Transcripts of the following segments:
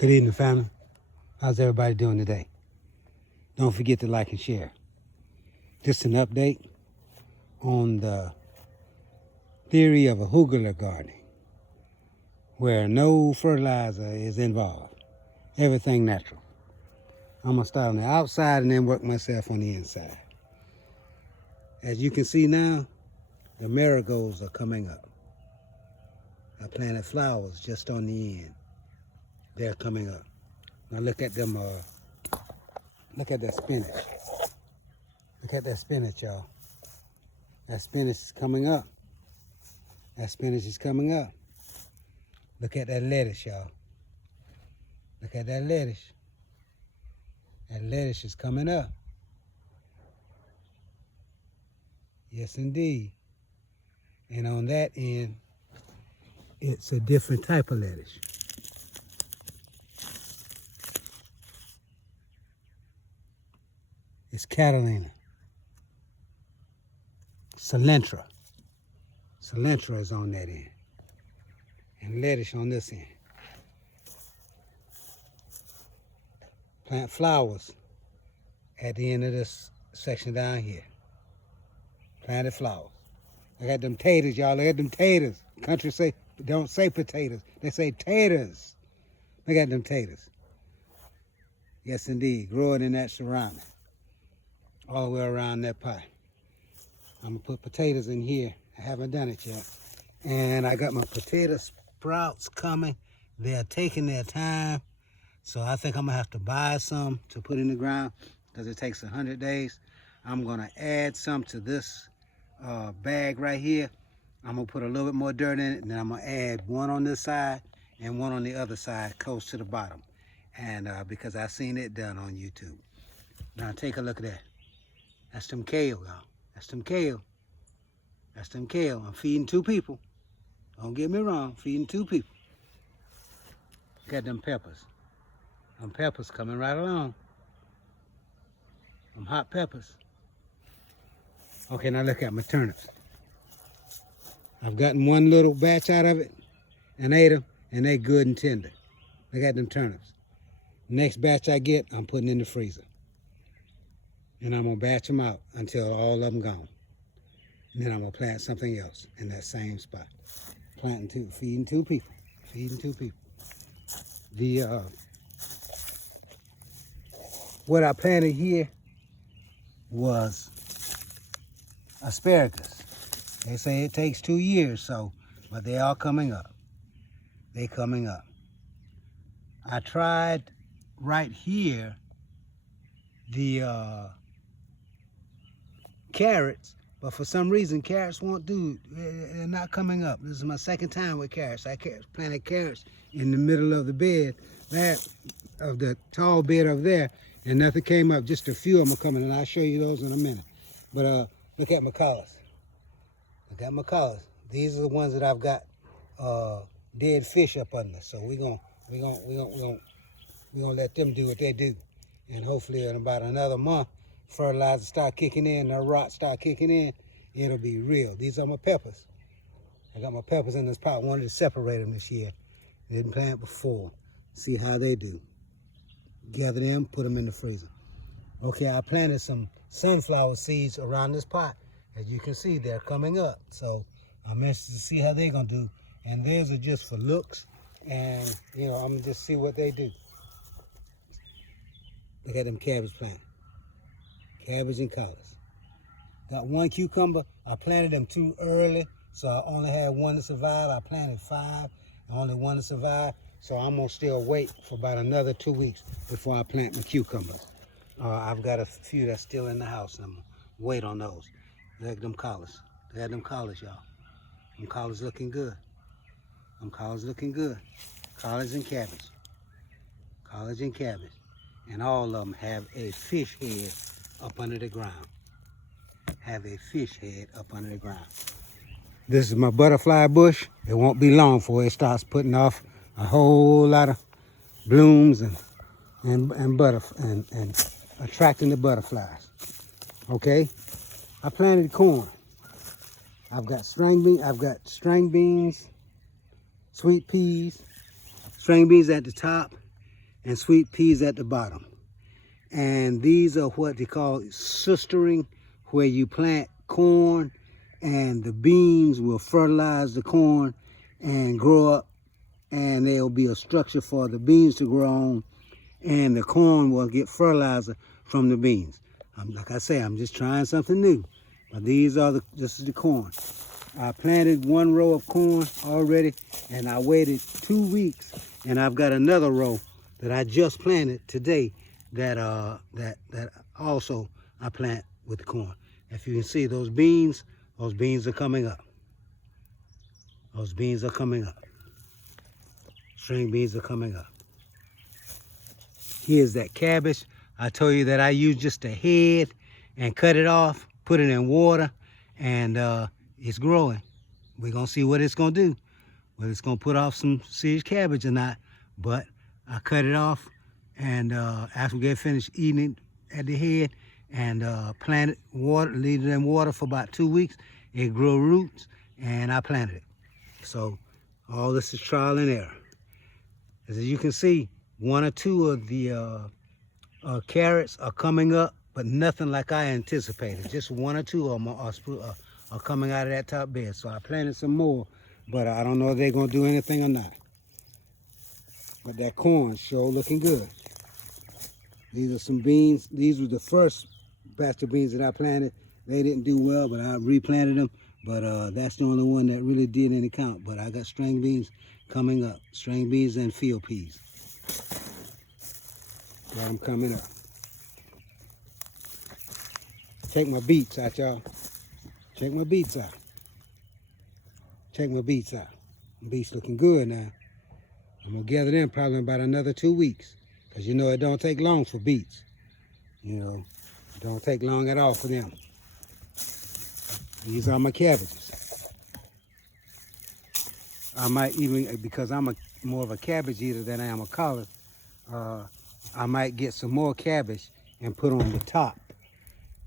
Good evening, family. How's everybody doing today? Don't forget to like and share. Just an update on the theory of arugula gardening, where no fertilizer is involved. Everything natural. I'm going to start on the outside and then work myself on the inside. As you can see now, the marigolds are coming up. I planted flowers just on the end. They're coming up. Now look at them, look at that spinach. Look at that spinach, y'all. That spinach is coming up. That spinach is coming up. Look at that lettuce, y'all. Look at that lettuce. That lettuce is coming up. Yes, indeed. And on that end, it's a different type of lettuce. It's Catalina. Cilantro. Cilantro is on that end. And lettuce on this end. Plant flowers at the end of this section down here. Planted flowers. I got them taters, y'all. Look at them taters. Country say, don't say potatoes. They say taters. Look at them taters. Yes, indeed. Growing in that surrounding. All the way around that pie. I'm going to put potatoes in here. I haven't done it yet. And I got my potato sprouts coming. They're taking their time. So I think I'm going to have to buy some to put in the ground because it takes 100 days. I'm going to add some to this bag right here. I'm going to put a little bit more dirt in it, and then I'm going to add one on this side and one on the other side close to the bottom. And because I've seen it done on YouTube. Now take a look at that. That's them kale, y'all. That's them kale. That's them kale. I'm feeding 2 people. Don't get me wrong, feeding 2 people. Got them peppers. Them peppers coming right along. Them hot peppers. Okay, now look at my turnips. I've gotten one little batch out of it and ate them, and they good and tender. Look at them turnips. Next batch I get, I'm putting in the freezer. And I'm gonna batch them out until all of them gone. And then I'm gonna plant something else in that same spot. Feeding 2 people. Feeding 2 people. The what I planted here was asparagus. They say it takes 2 years, but they are coming up. They coming up. I tried right here the carrots, but for some reason carrots won't do. They're not coming up. This is my second time with carrots. I planted carrots in the middle of the bed, of the tall bed over there, and nothing came up. Just a few of them are coming, and I'll show you those in a minute. But look at my collards. Look at my collards. These are the ones that I've got dead fish up under. So we're gonna let them do what they do, and hopefully in about another month, fertilizer start kicking in, the rot start kicking in, it'll be real. These are my peppers. I got my peppers in this pot. Wanted to separate them this year. Didn't plant before. See how they do. Gather them, put them in the freezer. Okay, I planted some sunflower seeds around this pot. As you can see, they're coming up. So I'm interested to see how they're gonna do. And these are just for looks. And I'm gonna just see what they do. Look at them cabbage plants. Cabbage and collards. Got 1 cucumber. I planted them too early, so I only had 1 to survive. I planted 5, only 1 to survive. So I'm gonna still wait for about another 2 weeks before I plant my cucumbers. I've got a few that's still in the house, and I'm gonna wait on those. Look at them collards. Look at them collards, y'all. Them collards looking good. Them collards looking good. Collards and cabbage. Collards and cabbage. And all of them have a fish head up under the ground. Have a fish head up under the ground. This is my butterfly bush. It won't be long before it starts putting off a whole lot of blooms and attracting the butterflies. Okay, I planted corn. I've got string beans, sweet peas, string beans at the top, and sweet peas at the bottom. And these are what they call sistering, where you plant corn and the beans will fertilize the corn and grow up, and there'll be a structure for the beans to grow on, and the corn will get fertilizer from the beans. Like I say, I'm just trying something new. But this is the corn. I planted one row of corn already, and I waited 2 weeks, and I've got another row that I just planted today that also I plant with the corn. If you can see those beans are coming up. Those beans are coming up. String beans are coming up. Here's that cabbage. I told you that I use just a head and cut it off, put it in water, and it's growing. We're gonna see what it's gonna do, whether it's gonna put off some serious cabbage or not. But I cut it off, and after we get finished eating it at the head, and planted water, leave it in water for about 2 weeks, it grew roots, and I planted it. So all this is trial and error. As you can see, 1 or 2 of the carrots are coming up, but nothing like I anticipated. Just 1 or 2 of them are coming out of that top bed. So I planted some more, but I don't know if they're gonna do anything or not. But that corn sure looking good. These are some beans. These were the first batch of beans that I planted. They didn't do well, but I replanted them. But that's the only one that really did any count. But I got string beans coming up. String beans and field peas. Got them coming up. Check my beets out, y'all. Check my beets out. Check my beets out. Beets looking good now. I'm gonna gather them probably in about another 2 weeks. Cause you know it don't take long for beets. You know, it don't take long at all for them. These are my cabbages. I might even, because I'm more of a cabbage eater than I am a collard, I might get some more cabbage and put on the top.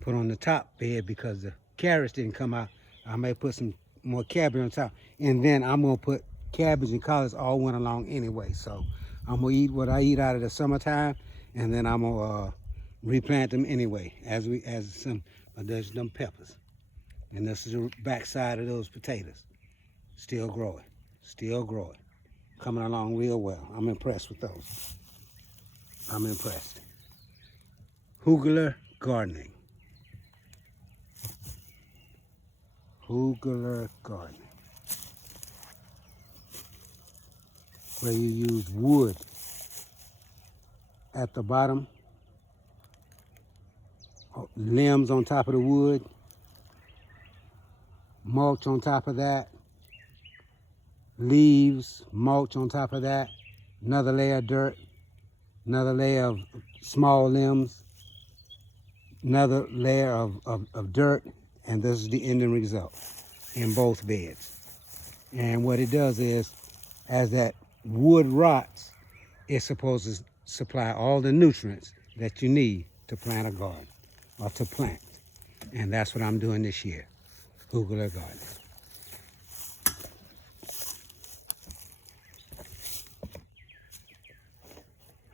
Put on the top bed because the carrots didn't come out. I may put some more cabbage on top. And then I'm gonna put cabbage and collards all winter long anyway. So I'm gonna eat what I eat out of the summertime, and then I'm gonna replant them anyway, as there's them peppers. And this is the backside of those potatoes. Still growing, still growing. Coming along real well. I'm impressed with those. I'm impressed. Hugler gardening. Hugler gardening. Where you use wood at the bottom, limbs on top of the wood, mulch on top of that, leaves, mulch on top of that, another layer of dirt, another layer of small limbs, another layer of dirt, and this is the ending result in both beds. And what it does is, as that wood rots, it's supposed to supply all the nutrients that you need to plant a garden or to plant. And that's what I'm doing this year, Hugler gardening.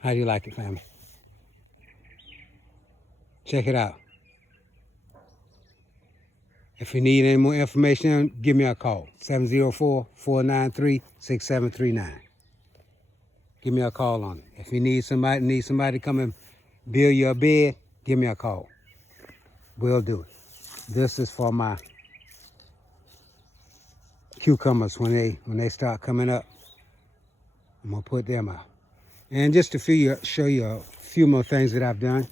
How do you like it, family? Check it out. If you need any more information, give me a call, 704-493-6739. Give me a call on it. If you need somebody to come and build your bed, give me a call. We'll do it. This is for my cucumbers when they start coming up. I'm gonna put them out. And just to show you a few more things that I've done.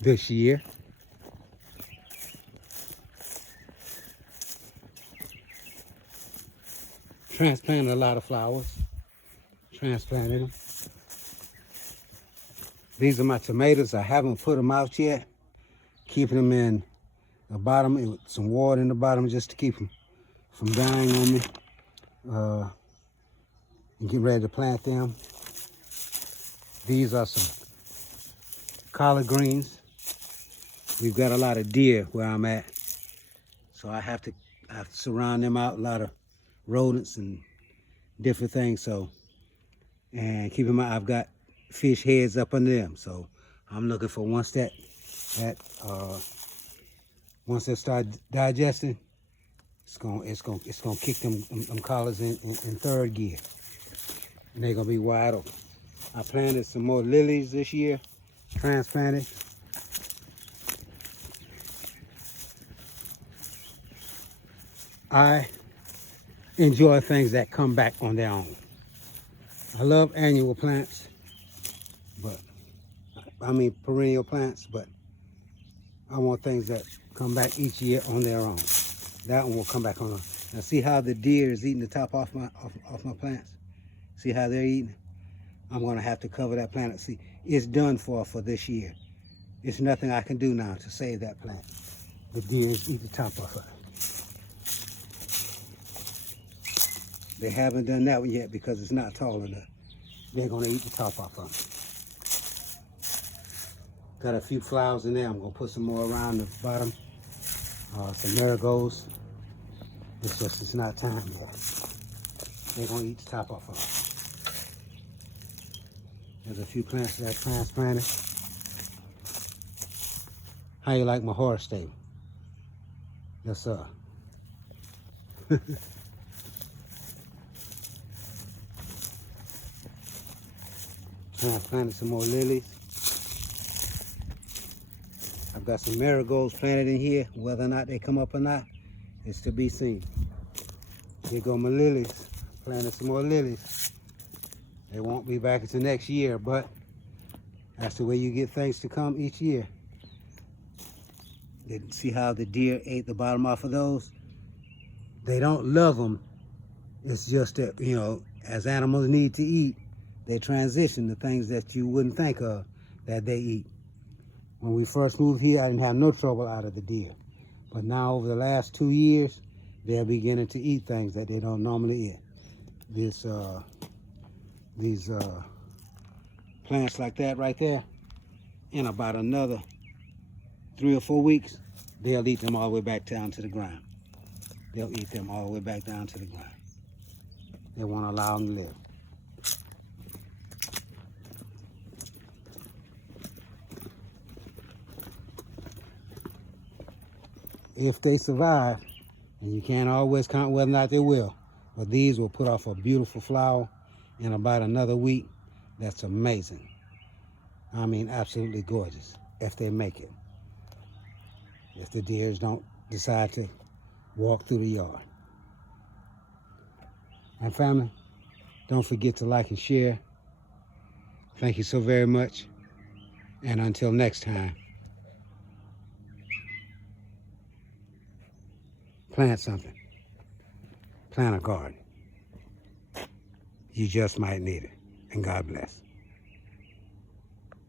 This year. Transplanted a lot of flowers. Transplanted them. These are my tomatoes. I haven't put them out yet. Keeping them in the bottom with some water in the bottom just to keep them from dying on me. And get ready to plant them. These are some collard greens. We've got a lot of deer where I'm at, so I have to surround them out. A lot of rodents and different things. So, and keep in mind, I've got fish heads up under them. So I'm looking for once they start digesting, it's gonna kick them collars in third gear, and they're gonna be wide open. I planted some more lilies this year, transplanted. I enjoy things that come back on their own. I love annual plants, but I mean perennial plants, but I want things that come back each year on their own. That one will come back on. Now see how the deer is eating the top off my plants? See how they're eating? I'm gonna have to cover that plant. See, it's done for this year. There's nothing I can do now to save that plant. The deers eat the top off of it. They haven't done that one yet because it's not tall enough. They're gonna eat the top off of it. Got a few flowers in there. I'm gonna put some more around the bottom. Some marigolds. It's not time yet. They're gonna eat the top off of it. There's a few plants that I transplanted. How you like my horse stable? Yes, sir. Transplanted some more lilies. I've got some marigolds planted in here. Whether or not they come up or not, it's to be seen. Here go my lilies. Planted some more lilies. They won't be back until next year, but that's the way you get things to come each year. See how the deer ate the bottom off of those? They don't love them. It's just that, you know, as animals need to eat, they transition to things that you wouldn't think of that they eat. When we first moved here, I didn't have no trouble out of the deer. But now over the last 2 years, they're beginning to eat things that they don't normally eat. These plants like that right there, in about another 3 or 4 weeks, they'll eat them all the way back down to the ground. They'll eat them all the way back down to the ground. They won't allow them to live. If they survive, and you can't always count whether or not they will, but these will put off a beautiful flower in about another week. That's amazing. I mean, absolutely gorgeous, if they make it. If the deers don't decide to walk through the yard. And family, don't forget to like and share. Thank you so very much. And until next time, plant something. Plant a garden. You just might need it. And God bless.